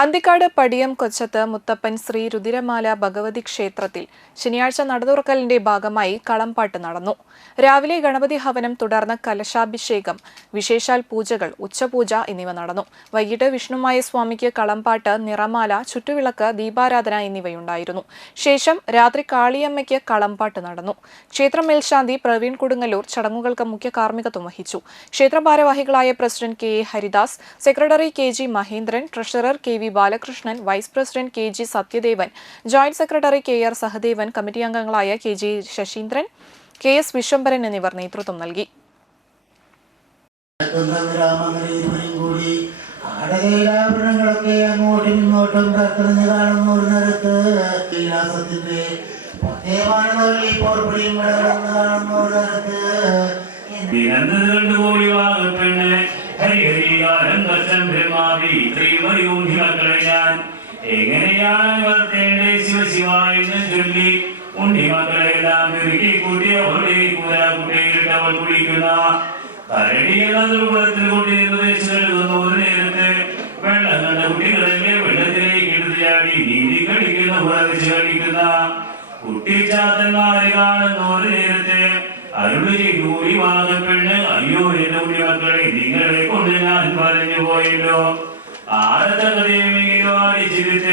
അന്തിക്കാട് പടിയം കൊച്ചത്ത് മുത്തപ്പൻ ശ്രീ രുതിരമാല ഭഗവതി ക്ഷേത്രത്തിൽ ശനിയാഴ്ച നടതുറക്കലിന്റെ ഭാഗമായി കളംപാട്ട് നടന്നു. രാവിലെ ഗണപതി ഹവനം, തുടർന്ന് കലശാഭിഷേകം, വിശേഷാൽ പൂജകൾ, ഉച്ചപൂജ എന്നിവ നടന്നു. വൈകിട്ട് വിഷ്ണുമായ സ്വാമിക്ക് കളംപാട്ട്, നിറമാല, ചുറ്റുവിളക്ക്, ദീപാരാധന എന്നിവയുണ്ടായിരുന്നു. ശേഷം രാത്രി കാളിയമ്മയ്ക്ക് കളംപാട്ട് നടന്നു. ക്ഷേത്ര മേൽശാന്തി പ്രവീൺ കൊടുങ്ങല്ലൂർ ചടങ്ങുകൾക്ക് മുഖ്യ കാർമ്മികത്വം വഹിച്ചു. ക്ഷേത്ര ഭാരവാഹികളായ president K A Haridas, secretary K G Mahendran, treasurer K V Balakrishnan, vice president K G Sathyadevan, joint secretary K R Sahadevan, committee അംഗങ്ങളായ K G Sasheendran, K S Viswambharan എന്നിവർ നേതൃത്വം നൽകി. എങ്ങനെയാണ് വളർത്തേണ്ടേ ശിവശിവായി ചൊല്ലി ഉണ്ണിമക്കളെല്ലാം ഒരുക്കി കൂട്ടിയ കുട്ടിയിട്ടവൾ കുടിക്കുന്ന കരടിയെന്ന ദുർബലത്തിൽ കൊണ്ടിരുന്ന ഒരു നേരത്ത് വെള്ളം കണ്ട കുട്ടികളെ വെള്ളത്തിലേക്ക് എടുത്ത് ചാടി നീതി കളിക്കുന്ന പുറവിച്ച് കളിക്കുന്ന കുട്ടിച്ചാത്തന്മാരെ കാണുന്ന ഒരു നേരത്ത് അരുളി കൂടി വാങ്ങപ്പെണ്ണ്, അയ്യോ എന്റെ ഉണ്ണിമക്കളെ, നിങ്ങളെ കൊണ്ട് ഞാൻ പറഞ്ഞു പോയല്ലോ. ആരത്തെ കഥയെങ്കിലും അടിച്ചിരുത്തി